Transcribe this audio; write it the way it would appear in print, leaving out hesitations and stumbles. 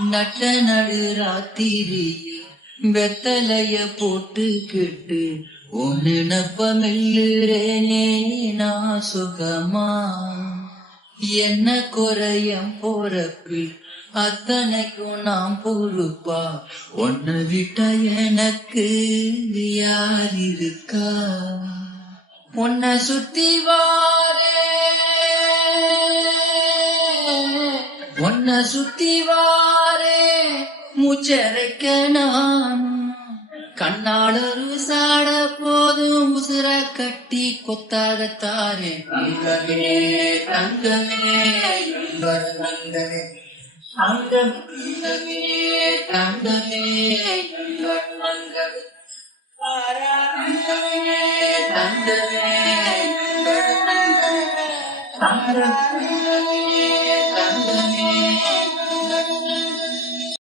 நட்ட நடு ராத்திரியே வெத்தலைய போட்டுக்கிட்டு ஒன்னு நப்ப மெல்லுறேனே நான் சுகமா. என்ன குறையம் போறப்பில் அத்தனைக்கும் நாம் பொறுப்பா. ஒன்ன விட்ட எனக்கு யார் இருக்கா. உன்னை சுத்தி வாரே உன்னை சுத்தி வாரே மூச்சரைக்க நான் கண்ணாளரு சாட போதும் உசுர கட்டி கொத்தாகத்தாரே. தங்கமே தங்கமே தங்கமே தங்கமே தங்கமே தங்கமே தங்கமே